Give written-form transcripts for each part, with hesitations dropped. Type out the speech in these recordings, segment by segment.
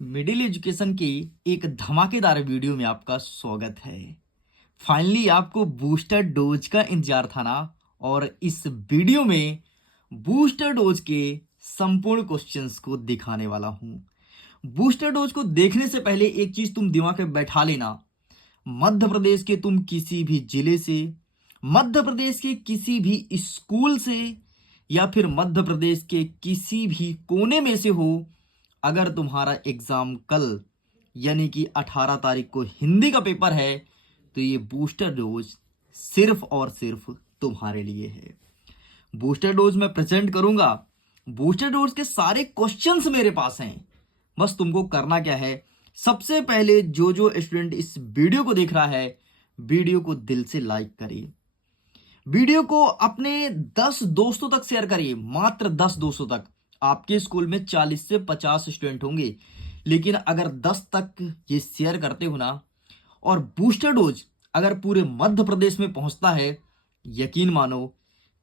Middle education की एक धमाकेदार वीडियो में आपका स्वागत है। फाइनली आपको बूस्टर डोज का इंतजार था ना। और इस वीडियो में बूस्टर डोज के संपूर्ण क्वेश्चंस को दिखाने वाला हूं। बूस्टर डोज को देखने से पहले एक चीज तुम दिमाग में बैठा लेना। मध्य प्रदेश के तुम किसी भी जिले से, मध्य प्रदेश के किसी भी स्कूल से, या फिर मध्य प्रदेश के किसी भी कोने में से हो, अगर तुम्हारा एग्जाम कल यानी कि 18 तारीख को हिंदी का पेपर है, तो ये बूस्टर डोज सिर्फ और सिर्फ तुम्हारे लिए है। बूस्टर डोज मैं प्रेजेंट करूंगा। बूस्टर डोज के सारे क्वेश्चंस मेरे पास हैं। बस तुमको करना क्या है, सबसे पहले जो जो स्टूडेंट इस वीडियो को देख रहा है, वीडियो को दिल से लाइक करिए, वीडियो को अपने 10 दोस्तों तक शेयर करिए, मात्र 10 दोस्तों तक। आपके स्कूल में 40 से 50 स्टूडेंट होंगे, लेकिन अगर 10 तक ये शेयर करते हो ना, और बूस्टर डोज अगर पूरे मध्य प्रदेश में पहुंचता है, यकीन मानो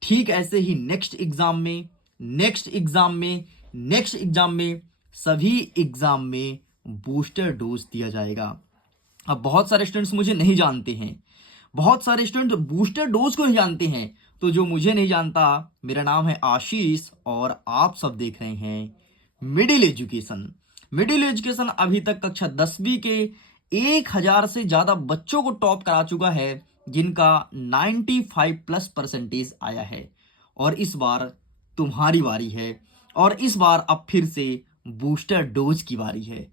ठीक ऐसे ही नेक्स्ट एग्जाम में, नेक्स्ट एग्जाम में, नेक्स्ट एग्जाम में, सभी एग्जाम में बूस्टर डोज दिया जाएगा। अब बहुत सारे स्टूडेंट्स मुझे नहीं जानते हैं, बहुत सारे स्टूडेंट बूस्टर डोज को नहीं जानते हैं। तो जो मुझे नहीं जानता, मेरा नाम है आशीष और आप सब देख रहे हैं मिडिल एजुकेशन। मिडिल एजुकेशन अभी तक कक्षा 10वीं के 1000 से ज्यादा बच्चों को टॉप करा चुका है, जिनका 95+ परसेंटेज आया है। और इस बार तुम्हारी बारी है, और इस बार अब फिर से बूस्टर डोज की बारी है।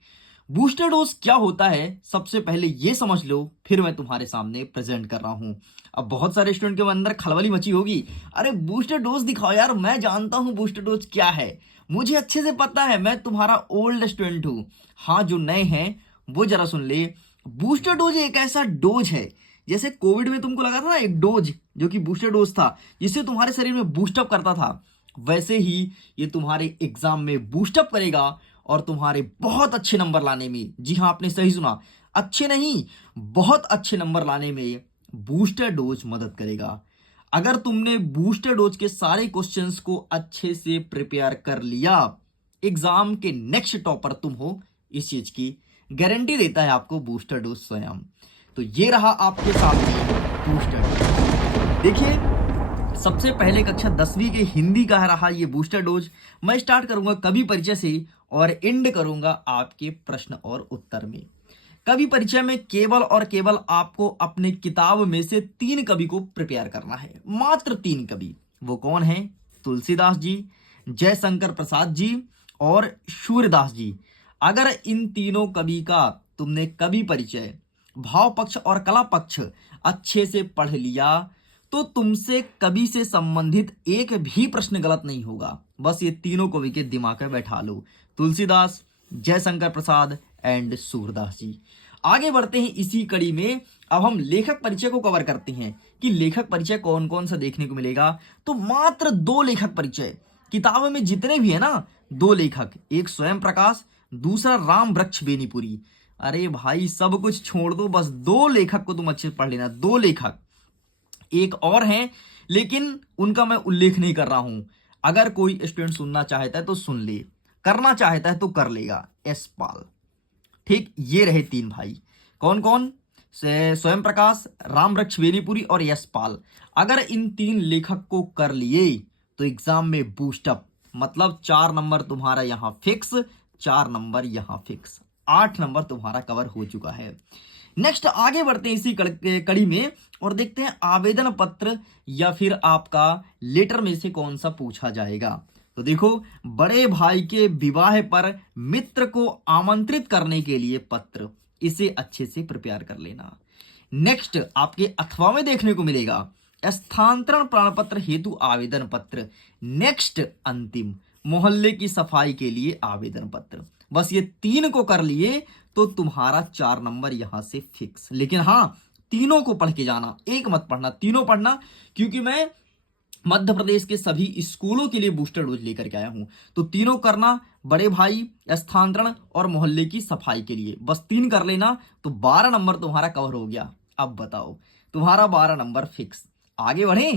बूस्टर डोज क्या होता है सबसे पहले ये समझ लो, फिर मैं तुम्हारे सामने प्रेजेंट कर रहा हूं। अब बहुत सारे स्टूडेंट के अंदर खलबली मची होगी, अरे बूस्टर डोज दिखाओ यार, मैं जानता हूं बूस्टर डोज क्या है, मुझे अच्छे से पता है, मैं तुम्हारा ओल्ड स्टूडेंट हूं। हाँ, जो नए हैं वो जरा सुन ले। बूस्टर डोज एक ऐसा डोज है, जैसे कोविड में तुमको लगा था ना एक डोज, जो कि बूस्टर डोज था, जिससे तुम्हारे शरीर में बूस्टअप करता था, वैसे ही ये तुम्हारे एग्जाम में बूस्टअप करेगा और तुम्हारे बहुत अच्छे नंबर लाने में, जी हाँ आपने सही सुना, अच्छे नहीं बहुत अच्छे नंबर लाने में बूस्टर डोज मदद करेगा। अगर तुमने बूस्टर डोज के सारे क्वेश्चंस को अच्छे से प्रिपेयर कर लिया, एग्जाम के नेक्स्ट टॉपर तुम हो, इस चीज की गारंटी देता है आपको बूस्टर डोज स्वयं। तो ये रहा आपके सामने बूस्टर डोज। देखिए, सबसे पहले कक्षा 10वीं के हिंदी का रहा ये बूस्टर डोज। मैं स्टार्ट करूंगा कवि परिचय से और एंड करूंगा आपके प्रश्न और उत्तर में। कवि परिचय में केवल और केवल आपको अपने किताब में से 3 कवि को प्रिपेयर करना है, मात्र 3 कवि। वो कौन है? तुलसीदास जी, जयशंकर प्रसाद जी और सूर्यदास जी। अगर इन तीनों कवि का तुमने कवि परिचय, भाव पक्ष और कला पक्ष अच्छे से पढ़ लिया, तो तुमसे कवि से संबंधित एक भी प्रश्न गलत नहीं होगा। बस ये तीनों कवि के दिमाग में बैठा लो, तुलसीदास, जयशंकर प्रसाद एंड सूरदास जी। आगे बढ़ते हैं इसी कड़ी में। अब हम लेखक परिचय को कवर करते हैं कि लेखक परिचय कौन कौन सा देखने को मिलेगा। तो मात्र 2 लेखक परिचय, किताब में जितने भी है ना, 2 लेखक, एक स्वयं प्रकाश, दूसरा राम वृक्ष बेनीपुरी। अरे भाई सब कुछ छोड़ दो, बस 2 लेखक को तुम अच्छे से पढ़ लेना। 2 लेखक, एक और हैं लेकिन उनका मैं उल्लेख नहीं कर रहा हूं। अगर कोई स्टूडेंट सुनना चाहता है तो सुन ले, करना चाहता है तो कर लेगा। यशपाल, ठीक, ये रहे 3 भाई। कौन कौन? स्वयं प्रकाश, राम वृक्ष बेनीपुरी और यशपाल। अगर इन 3 लेखक को कर लिए तो एग्जाम में बूस्टअप, मतलब 4 नंबर तुम्हारा यहां फिक्स, 4 नंबर यहां फिक्स, 8 नंबर तुम्हारा कवर हो चुका है। नेक्स्ट आगे बढ़ते हैं इसी कड़ी में और देखते हैं आवेदन पत्र या फिर आपका लेटर में से कौन सा पूछा जाएगा। तो देखो, बड़े भाई के विवाह पर मित्र को आमंत्रित करने के लिए पत्र, इसे अच्छे से प्रिपेयर कर लेना। नेक्स्ट आपके अथवा में देखने को मिलेगा स्थानांतरण प्रमाण पत्र हेतु आवेदन पत्र। नेक्स्ट अंतिम मोहल्ले की सफाई के लिए आवेदन पत्र। बस ये 3 को कर लिए तो तुम्हारा 4 नंबर यहां से फिक्स। लेकिन हाँ, तीनों को पढ़ के जाना, एक मत पढ़ना, तीनों पढ़ना, क्योंकि मैं मध्य प्रदेश के सभी स्कूलों के लिए बूस्टर डोज लेकर के आया हूं। तो तीनों करना, बड़े भाई, स्थानांतरण और मोहल्ले की सफाई के लिए, बस 3 कर लेना तो 12 नंबर तुम्हारा कवर हो गया। अब बताओ, तुम्हारा 12 नंबर फिक्स। आगे बढ़े,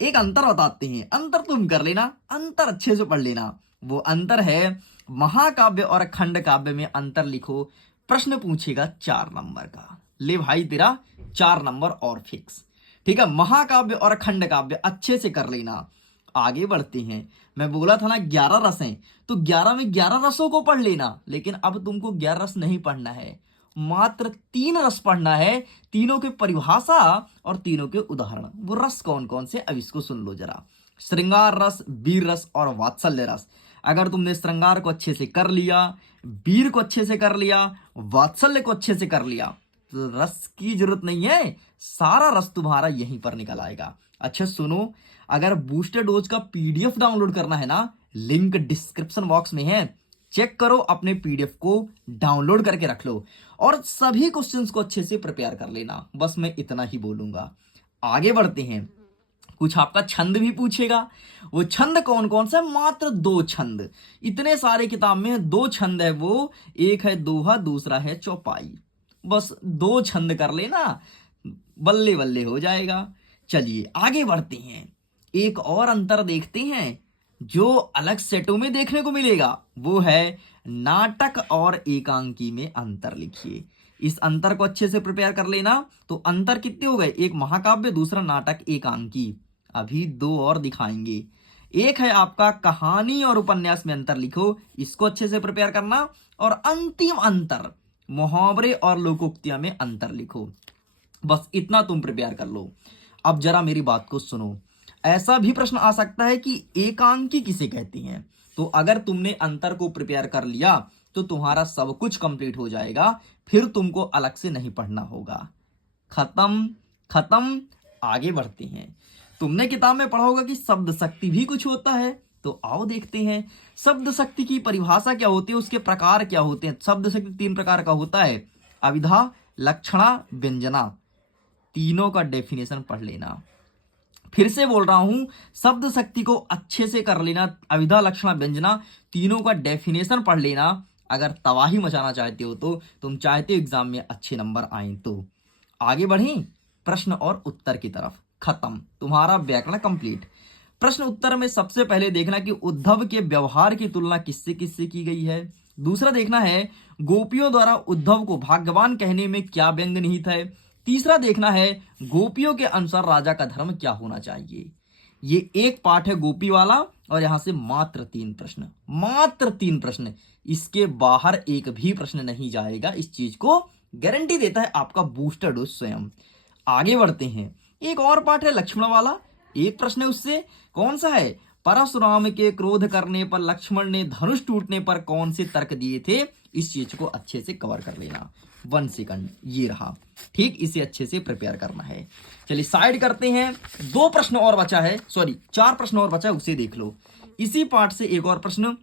एक अंतर बताते हैं, अंतर तुम कर लेना, अंतर अच्छे से पढ़ लेना। वो अंतर है महाकाव्य और खंड काव्य में अंतर लिखो। प्रश्न पूछेगा 4 नंबर का। ले भाई तेरा 4 नंबर और फिक्स। ठीक है, महाकाव्य और खंड काव्य अच्छे से कर लेना। आगे बढ़ते हैं। मैं बोला था ना 11 रस हैं, तो 11 में 11 रसों को पढ़ लेना। लेकिन अब तुमको 11 रस नहीं पढ़ना है, मात्र 3 रस पढ़ना है। तीनों के परिभाषा और तीनों के उदाहरण। वो रस कौन कौन से, अब इसको सुन लो जरा। श्रृंगार रस, वीर रस और वात्सल्य रस। अगर तुमने श्रृंगार को अच्छे से कर लिया, वीर को अच्छे से कर लिया, वात्सल्य को अच्छे से कर लिया, तो रस की जरूरत नहीं है, सारा रस तुम्हारा यहीं पर निकल आएगा। अच्छा सुनो, अगर बूस्टर डोज का पीडीएफ डाउनलोड करना है ना, लिंक डिस्क्रिप्शन बॉक्स में है, चेक करो, अपने पीडीएफ को डाउनलोड करके रख लो और सभी क्वेश्चंस को अच्छे से प्रिपेयर कर लेना। बस मैं इतना ही बोलूंगा। आगे बढ़ते हैं। कुछ आपका छंद भी पूछेगा। वो छंद कौन कौन सा, मात्र 2 छंद। इतने सारे किताब में 2 छंद है, वो एक है दोहा, दूसरा है चौपाई। बस 2 छंद कर लेना, बल्ले बल्ले हो जाएगा। चलिए आगे बढ़ते हैं। एक और अंतर देखते हैं जो अलग सेटों में देखने को मिलेगा, वो है नाटक और एकांकी में अंतर लिखिए। इस अंतर को अच्छे से प्रिपेयर कर लेना। तो अंतर कितने हो गए, एक महाकाव्य, दूसरा नाटक, एकांकी। अभी 2 और दिखाएंगे। एक है आपका कहानी और उपन्यास में अंतर लिखो, इसको अच्छे से प्रिपेयर करना। और अंतिम अंतर मुहावरे और लोकोक्तियां में अंतर लिखो। बस इतना तुम प्रिपेयर कर लो। अब जरा मेरी बात को सुनो। ऐसा भी प्रश्न आ सकता है कि एकांकी किसे कहते हैं। तो अगर तुमने अंतर को प्रिपेयर कर लिया तो तुम्हारा सब कुछ कंप्लीट हो जाएगा, फिर तुमको अलग से नहीं पढ़ना होगा। खत्म खत्म। आगे बढ़ते हैं। तुमने किताब में पढ़ा होगा कि शब्द शक्ति भी कुछ होता है, तो आओ देखते हैं शब्द शक्ति की परिभाषा क्या होती है, उसके प्रकार क्या होते हैं। शब्द शक्ति 3 प्रकार का होता है, अविधा, लक्षणा, व्यंजना। तीनों का डेफिनेशन पढ़ लेना। फिर से बोल रहा हूं, शब्द शक्ति को अच्छे से कर लेना। अविधा, लक्षणा, व्यंजना, तीनों का डेफिनेशन पढ़ लेना। अगर तबाही मचाना चाहते हो, तो तुम चाहते हो एग्जाम में अच्छे नंबर आए, तो आगे बढ़ें प्रश्न और उत्तर की तरफ। खत्म, तुम्हारा व्याकरण कंप्लीट। प्रश्न उत्तर में सबसे पहले देखना कि उद्धव के व्यवहार की तुलना किससे किससे की गई है। दूसरा देखना है गोपियों द्वारा उद्धव को भाग्यवान कहने में क्या व्यंग निहित है। तीसरा देखना है गोपियों के अनुसार राजा का धर्म क्या होना चाहिए। ये एक पाठ है गोपी वाला, और यहां से मात्र 3 प्रश्न, मात्र 3 प्रश्न। इसके बाहर एक भी प्रश्न नहीं जाएगा। इस चीज को गारंटी देता है आपका बूस्टर डोज स्वयं। आगे बढ़ते हैं। एक और पाठ है लक्ष्मण वाला, एक प्रश्न है उससे। कौन सा है, परशुराम के क्रोध करने पर लक्ष्मण ने धनुष टूटने पर कौन से तर्क दिए थे। इस चीज को अच्छे से कवर कर लेना। 1 सेकंड, ये रहा। ठीक, इसे अच्छे से प्रिपेयर करना है। चलिए साइड करते हैं। 2 प्रश्न और बचा है, सॉरी 4 प्रश्न और बचा है, उसे देख लो। इसी पाठ से एक और प्रश्न,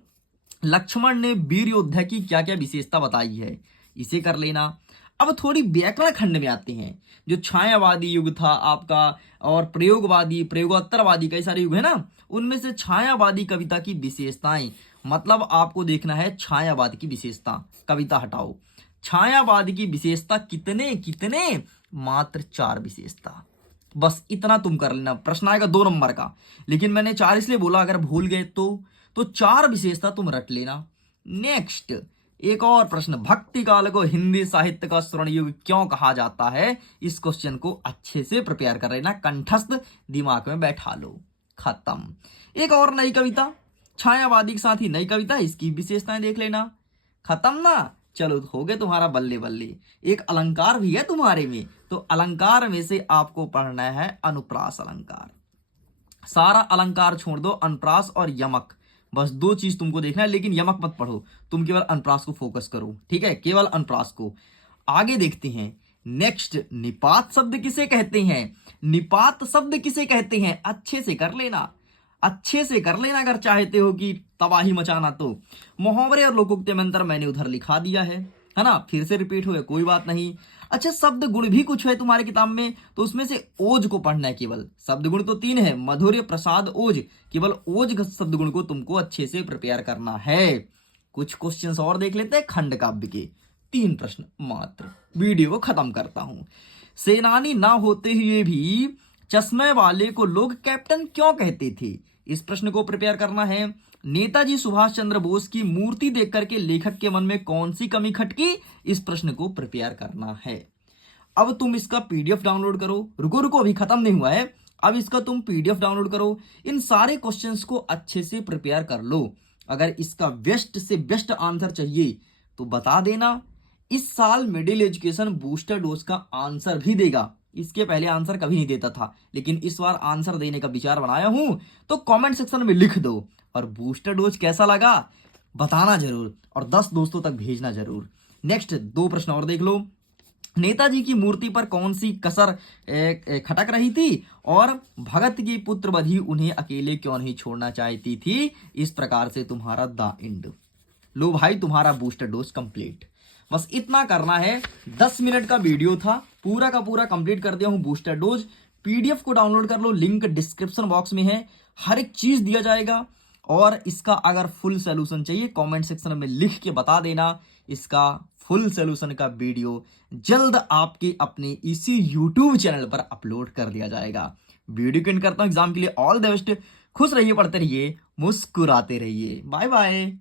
लक्ष्मण ने वीर योद्धा की क्या क्या विशेषता बताई है, इसे कर लेना। अब थोड़ी व्याकरण खंड में आते हैं। जो छायावादी युग था आपका, और प्रयोगवादी, प्रयोगोत्तरवादी, कई सारे युग है ना, उनमें से छायावादी कविता की विशेषताएं, मतलब आपको देखना है छायावाद की विशेषता। कविता हटाओ, छायावाद की विशेषता कितने कितने, मात्र 4 विशेषता। बस इतना तुम कर लेना। प्रश्न आएगा 2 नंबर का, लेकिन मैंने 4 इसलिए बोला, अगर भूल गए तो 4 विशेषता तुम रट लेना। नेक्स्ट एक और प्रश्न, भक्ति काल को हिंदी साहित्य का स्वर्ण युग क्यों कहा जाता है। इस क्वेश्चन को अच्छे से प्रिपेयर कर लेना, कंठस्थ दिमाग में बैठा लो। खत्म। एक और नई कविता, छायावादी के साथ ही नई कविता, इसकी विशेषताएं देख लेना। खत्म ना, चलो हो गए तुम्हारा बल्ले बल्ले। एक अलंकार भी है तुम्हारे में, तो अलंकार में से आपको पढ़ना है अनुप्रास अलंकार। सारा अलंकार छोड़ दो, अनुप्रास और यमक, बस 2 चीज तुमको देखना है। लेकिन यमक मत पढ़ो, तुम केवल अनुप्रास को फोकस करो, ठीक है, केवल अनुप्रास को। आगे देखते हैं। नेक्स्ट, निपात शब्द किसे कहते हैं। निपात शब्द किसे कहते हैं, अच्छे से कर लेना, अच्छे से कर लेना अगर चाहते हो कि तबाही मचाना तो। मुहावरे और लोकोक्ति में अंतर मैंने उधर लिखा दिया है ना, फिर से रिपीट हो कोई बात नहीं। अच्छा, शब्द गुण भी कुछ है तुम्हारे किताब में, तो उसमें से ओज को पढ़ना है केवल। शब्द गुण तो 3 है, मधुर्य, प्रसाद, ओज। केवल ओज शब्द गुण को तुमको अच्छे से प्रिपेयर करना है। कुछ क्वेश्चंस और देख लेते हैं खंड काव्य के। 3 प्रश्न मात्र, वीडियो को खत्म करता हूं। सेनानी ना होते हुए भी चश्मे वाले को लोग कैप्टन क्यों कहते थे, इस प्रश्न को प्रिपेयर करना है। नेताजी सुभाष चंद्र बोस की मूर्ति देख करके लेखक के मन में कौन सी कमी खटकी, इस प्रश्न को प्रिपेयर करना है। अब तुम इसका पीडीएफ डाउनलोड करो, रुको रुको अभी खत्म नहीं हुआ है, अब इसका तुम पीडीएफ डाउनलोड करो, इन सारे क्वेश्चंस को अच्छे से प्रिपेयर कर लो। अगर इसका बेस्ट से बेस्ट आंसर चाहिए तो बता देना, इस साल मिडिल एजुकेशन बूस्टर डोज का आंसर भी देगा। इसके पहले आंसर कभी नहीं देता था, लेकिन इस बार आंसर देने का विचार बनाया हूं, तो कमेंट सेक्शन में लिख दो। और बूस्टर डोज कैसा लगा बताना जरूर, और 10 दोस्तों तक भेजना जरूर। नेक्स्ट 2 प्रश्न और देख लो। नेताजी की मूर्ति पर कौन सी कसर खटक रही थी, और भगत की पुत्रवधि उन्हें अकेले क्यों नहीं छोड़ना चाहती थी। इस प्रकार से तुम्हारा द एंड। लो भाई, तुम्हारा बूस्टर डोज कंप्लीट। बस इतना करना है। 10 मिनट का वीडियो था, पूरा का पूरा कंप्लीट कर दिया हूं बूस्टर डोज। पीडीएफ को डाउनलोड कर लो, लिंक डिस्क्रिप्शन बॉक्स में है, हर एक चीज दिया जाएगा। और इसका अगर फुल सोल्यूशन चाहिए कमेंट सेक्शन में लिख के बता देना। इसका फुल सोल्यूशन का वीडियो जल्द आपके अपने इसी यूट्यूब चैनल पर अपलोड कर दिया जाएगा। वीडियो को एंड करता हूं। एग्जाम के लिए ऑल द बेस्ट। खुश रहिए, पढ़ते रहिए, मुस्कुराते रहिए। Bye bye.